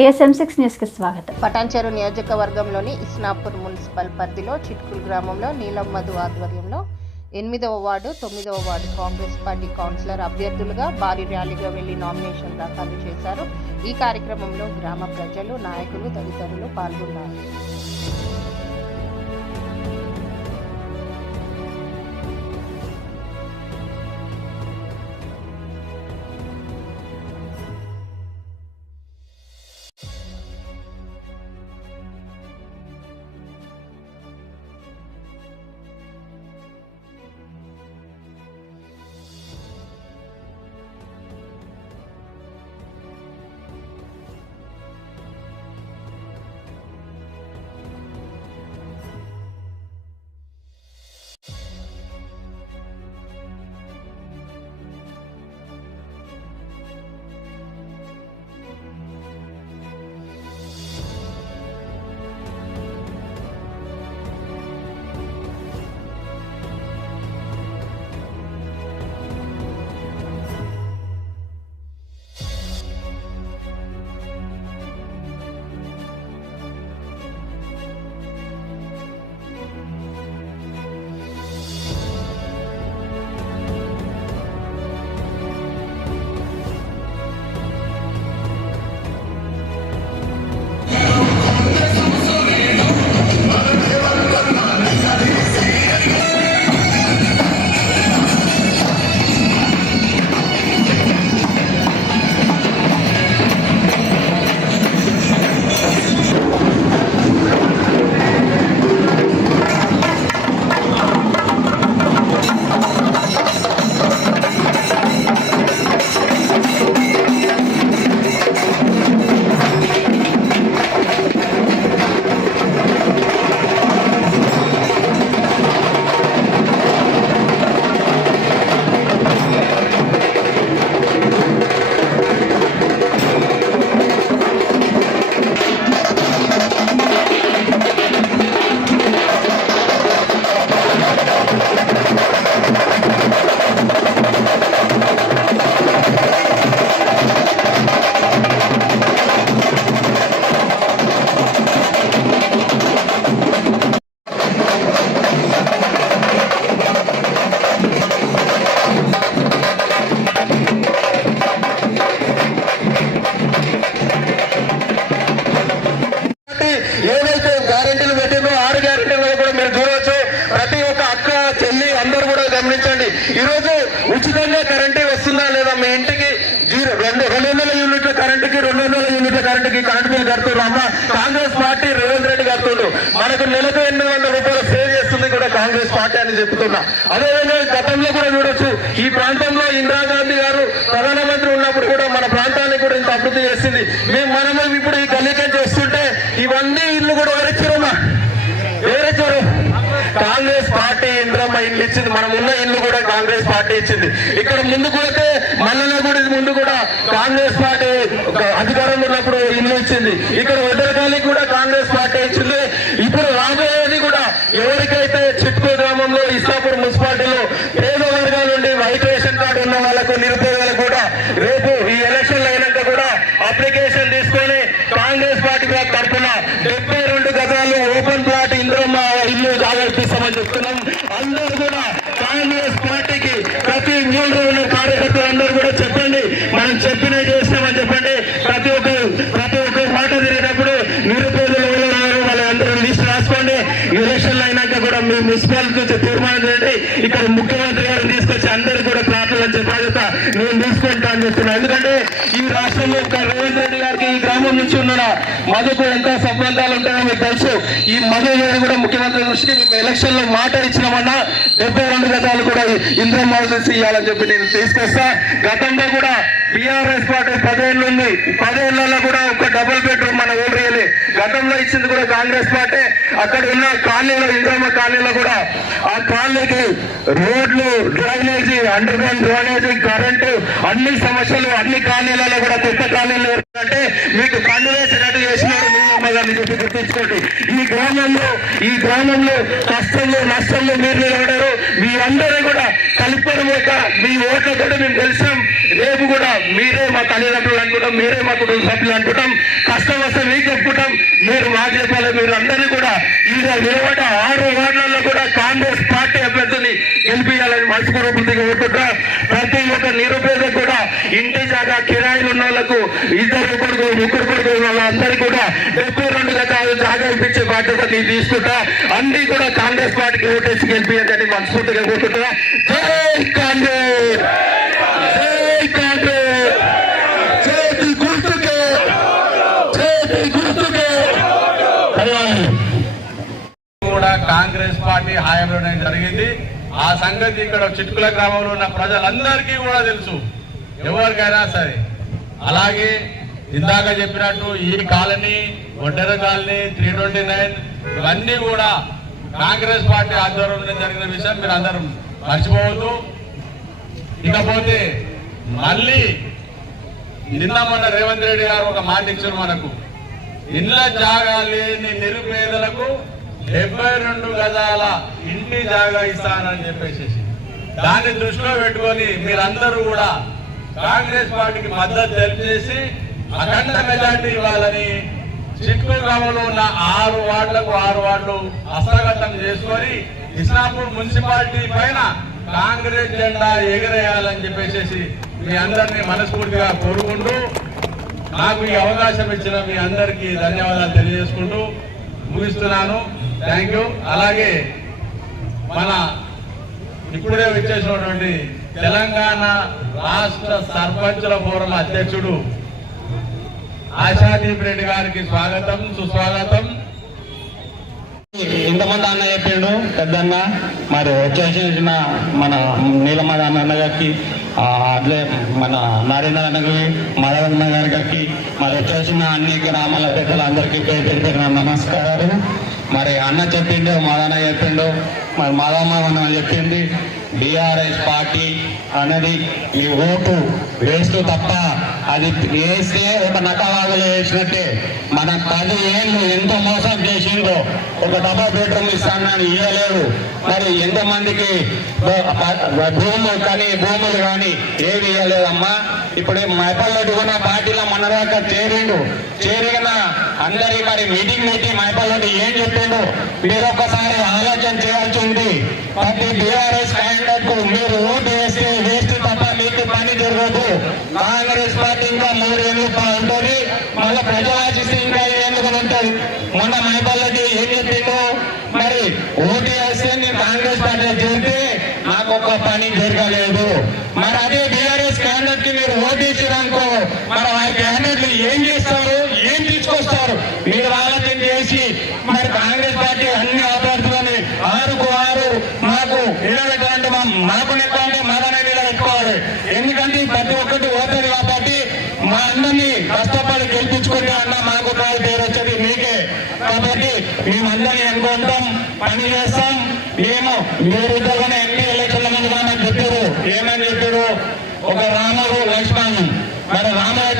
ASM six న్యూస్కి స్వాగతం. పటాన్చెరు నియోజకవర్గంలోని ఇస్నాపూర్ మున్సిపల్ పరిధిలో చిట్కుల్ గ్రామంలో నీలం మధు ఆధ్వర్యంలో ఎనిమిదవ వార్డు తొమ్మిదవ వార్డు కాంగ్రెస్ పార్టీ కౌన్సిలర్ అభ్యర్థులుగా భారీ ర్యాలీగా వెళ్ళి నామినేషన్ దాఖలు చేశారు. ఈ కార్యక్రమంలో గ్రామ ప్రజలు నాయకులు తదితరులు పాల్గొన్నారు. కరెంటుకి కరెంట్ బిల్ కడుతున్నారు అమ్మ. కాంగ్రెస్ పార్టీ రేవంత్ రెడ్డి కడుతుండ్రు. మనకు నెలకు ఎనిమిది వందల రూపాయలు సేవ్ చేస్తుంది కూడా కాంగ్రెస్ పార్టీ అని చెప్తున్నా. అదేవిధంగా గతంలో కూడా చూడొచ్చు ఈ ప్రాంతంలో ఇందిరాగాంధీ గారు ప్రధానమంత్రి ఉన్నప్పుడు కూడా మన ప్రాంతాన్ని కూడా ఇంత అభివృద్ధి చేసింది. మేము మనము ఇప్పుడు ఈ గల్లీకం చేస్తుంటే ఇవన్నీ ఇల్లు కూడా ఎవరిచ్చారమ్మా? ఎవరిచ్చారు? పార్టీ ఇంద్రమ్మ ఇల్లు ఇచ్చింది. మనం ఉన్న ఇల్లు కూడా కాంగ్రెస్ పార్టీ ఇచ్చింది. ఇక్కడ ముందు వెళ్తే మల్లన్న గుడి ముందు కూడా కాంగ్రెస్ పార్టీ ఒక అధికారంలో ఉన్నప్పుడు ఇల్లు ఇచ్చింది. ఇక్కడ వడ్డరకాలి కూడా కాంగ్రెస్ పార్టీ ఇచ్చింది. ఇప్పుడు రాబోయేది కూడా ఎవరికైతే చిట్కో గ్రామంలో ఇస్తాపూర్ మున్సిపాలిటీలో పేద వర్గాల నుండి వైట్ రేషన్ కార్డు ఉన్న వాళ్ళకు నిరుపేదలకు కూడా రేపు ఈ ఎలక్షన్లు అయినాక కూడా అప్లికేషన్ తీసుకొని కాంగ్రెస్ పార్టీ తరఫున డెబ్బై రెండు గజాలు ఓపెన్ ప్లాట్ ఆలోచిస్తామని చెప్తున్నాం అందరూ కూడా కాంగ్రెస్ పార్టీకి ప్రతి మూడు రోజుల కార్యకర్తలు అందరూ కూడా చెప్పండి. మనం చెప్పిన చేస్తామని చెప్పండి. ప్రతి ఒక్కరు ప్రతి ఒక్క మాట తిరిగేటప్పుడు నిరుపేదలు ఎవరు వాళ్ళందరూ లిస్ట్ రాసుకోండి. ఎలక్షన్లు అయినాక కూడా మీ మున్సిపాలిటీ నుంచి తీర్మానం చేయండి ఇక్కడ ముఖ్యమంత్రి గారు తీసుకొచ్చి అందరూ కూడా ప్రార్థనలు చెప్పాలి. నేను తీసుకుంటా అని చెప్తున్నా. ఎందుకంటే ఈ రాష్ట్రంలో ఒక రేవంత్ గారికి ఈ గ్రామం నుంచి ఉన్న మధుకు ఎంత సంబంధాలు ఉంటాయో మీకు తెలుసు. ఈ మధు గారు కూడా ముఖ్యమంత్రి దృష్టికి మేము ఎలక్షన్లో మాట ఇచ్చినామన్నా డెబ్బై రెండు గజాలు కూడా ఇంద్రం హౌసెస్ ఇవ్వాలని చెప్పి నేను తీసుకొస్తా. గతంలో కూడా బీఆర్ఎస్ పార్టీ పదేళ్ళు ఉంది. పదేళ్ళలో కూడా ఒక డబుల్ బెడ్రూమ్ మన ఊరు గతంలో ఇచ్చింది కూడా కాంగ్రెస్ పార్టీ. అక్కడ ఉన్న కాలనీలో ఇంద్రమ్మ కాలనీలో కూడా ఆ కాలనీకి రోడ్లు డ్రైనేజీ అండర్ గ్రౌండ్ డ్రైనేజీ అన్ని సమస్యలు అన్ని కాలనీలలో కూడా కొత్త కాలనీలు అంటే మీకు కన్ను వేసినట్టు చేసినాడు మీ చెప్పి గుర్తించుకోండి ఈ గ్రామంలో ఈ గ్రామంలో కష్టంలో నష్టంలో మీరు నిలబడారు మీ అందరూ కూడా కలుపుకొని ఒక మీ ఓట్ల కూడా మేము గెలిచాం. రేపు కూడా మీరే మా తల్లిదండ్రులు అనుకుంటాం మీరే మా కుటుంబ సభ్యులు అనుకుంటాం. కష్టం వస్తే మీకు చెప్పుకుంటాం. మీరు మా చెప్పాలి మీరు అందరినీ కూడా ఈ నిలబడ ఆరు వార్డులలో కూడా కాంగ్రెస్ పార్టీ అభ్యర్థిని గెలిపించాలని మనస్ఫూర్తిగా కోరుకుంటా ప్రతి ఒక్క నిరుపేద కూడా ఇంటి జాగా కిరాయిలు ఉన్న వాళ్ళకు ఇద్దరు కొడుకు ముగ్గురు కొడుకు ఉన్న వాళ్ళందరికీ కూడా డెబ్బై రెండు గతాలు జాగా ఇప్పించే బాధ్యత నేను తీసుకుంటా. అన్ని కూడా కాంగ్రెస్ పార్టీకి ఓటేసి గెలిపించాలని మనస్ఫూర్తిగా కోరుకుంటున్నా. జై కాంగ్రెస్! జై కాంగ్రెస్! చేతి గుర్తుకే! చేతి గుర్తుకే! ధన్యవాదాలు. కూడా కాంగ్రెస్ పార్టీ హయాంలోనే జరిగింది. ఆ సంగతి ఇక్కడ చిట్కుల గ్రామంలో ఉన్న ప్రజలందరికీ కూడా తెలుసు. ఎవరికైనా సరే. అలాగే ఇందాక చెప్పినట్టు ఈ colony Oddera colony three twenty nine ఇవన్నీ కూడా కాంగ్రెస్ పార్టీ ఆధ్వర్యంలో జరిగిన విషయం మీరు అందరూ మర్చిపోవద్దు. ఇకపోతే మళ్ళీ నిన్న మొన్న రేవంత్ రెడ్డి గారు ఒక మాట ఇచ్చారు మనకు. ఇళ్ళ జాగా లేని నిరుపేదలకు డెబ్బై రెండు గజాల ఇంటి జాగా ఇస్తానని చెప్పేసి. దాన్ని దృష్టిలో పెట్టుకొని మీరందరూ కూడా కాంగ్రెస్ పార్టీకి మద్దతు తెలియజేసి అఖండ మెజార్టీ ఇవ్వాలని చిట్కూరు గ్రామంలో ఉన్న ఆరు వార్డులకు ఆరు వార్డులు హస్తగతం చేసుకొని ఇస్లాంపూర్ మున్సిపాలిటీ పైన కాంగ్రెస్ జెండా ఎగిరేయాలని చెప్పేసి మీ అందరినీ మనస్ఫూర్తిగా కోరుకుంటూ నాకు ఈ అవకాశం ఇచ్చిన మీ అందరికీ ధన్యవాదాలు తెలియజేసుకుంటూ ముగిస్తున్నాను. థ్యాంక్ యూ అలాగే మన ఇప్పుడే వచ్చేసినటువంటి తెలంగాణ రాష్ట్ర సర్పంచుల ఫోరం అధ్యక్షుడు ఆశాదీప్ రెడ్డి గారికి స్వాగతం సుస్వాగతం. ఇంతమంది అన్న చెప్పిండు పెద్దన్న. మరి వచ్చేసిన మన నీలమద అన్న గారికి అట్లే మన నరేంద్ర అన్న గారి మదవన్న గారికి మరి వచ్చేసిన అన్ని గ్రామాల పెద్దలందరికీ పేరు పేరు పేరున నమస్కారాలు. మరి అన్న చెప్పిండు మాదన్న చెప్పిండు మరి మాదమ్మ చెప్పింది బీఆర్ఎస్ పార్టీ అనేది ఈ ఓటు వేస్తూ తప్ప అది వేస్తే ఒక నటవాగులు వేసినట్టే. మన పది ఏళ్ళు ఎంత మోసం చేసిందో ఒక డబల్ బెడ్రూమ్ ఇస్తానని ఇవ్వలేదు మరి ఎంతమందికి భూములు కానీ భూములు కానీ ఏమి ఇవ్వలేదమ్మా ఇప్పుడు మైపల్లెటి కూడా పార్టీలో మన దాకా చేరిండు. చేరిన అందరి మరి మీటింగ్ పెట్టి మైపల్లెటి ఏం చెప్పిండు? మీరు ఒకసారి ఆలోచన చేయాల్సి ఉంది. ప్రతి బీఆర్ఎస్ క్యాండిడేట్కు మీరు ఓటు వేస్తే వేస్ట్ తప్ప మీకు పని జరగదు. కాంగ్రెస్ పార్టీ ఇంకా మూడేళ్ళు ఉంటుంది. మళ్ళీ ప్రజాశిస్తూ ఇంకా ఎందుకు ఉంటుంది మొన్న మైపల్లెటి ఏం చెప్పిండు? మరి ఓటు వేస్తే నేను కాంగ్రెస్ పార్టీ చేరితే నాకు ఒక్క పని జరగలేదు. మరి అదే బీఆర్ఎస్ క్యాండిడేట్కి మీరు ఓటు ఇచ్చారనుకో మరి ఆ క్యాండిడేట్లు ఏం చేస్తారు? ఉన్నారు మీరు ఆలోచన చేసి మరి కాంగ్రెస్ పార్టీ అన్ని ఆపేస్తుందని ఆరుకు ఆరు మాకు నిలబెట్టాలంటే మా మాకు నెక్కండి మాదనే నిలబెట్టుకోవాలి. ఎందుకంటే ప్రతి ఒక్కటి ఓటరు కాబట్టి మా అందరినీ కష్టపడి గెలిపించుకుంటే అన్న మాకు కాదు పేరు వచ్చేది మీకే. కాబట్టి మేమందరినీ అనుకుంటాం పని చేస్తాం. మేము మీరు ఇద్దరుగానే ఎన్ని ఎలక్షన్ల మీద చెప్పారు ఏమని చెప్పారు? ఒక రాముడు లక్ష్మణ్. మరి రాముడు